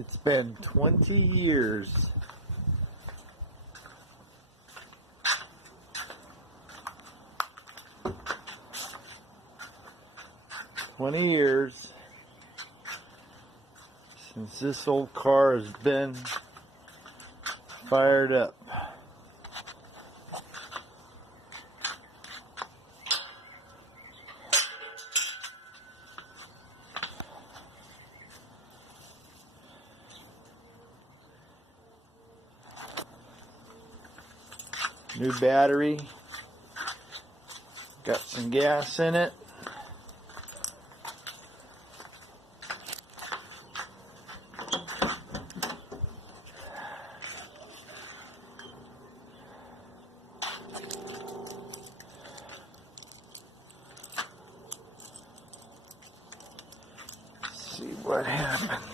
It's been 20 years. Since this old car has been fired up. New battery, got some gas in it. Let's see what happens.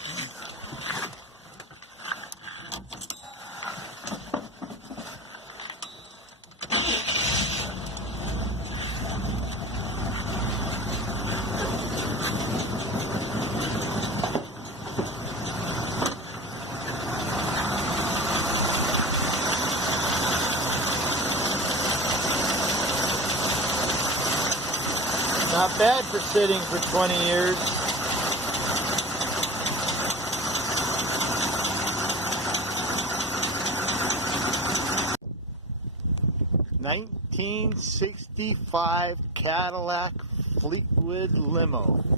Not bad for sitting for 20 years. '65 Cadillac Fleetwood Limo.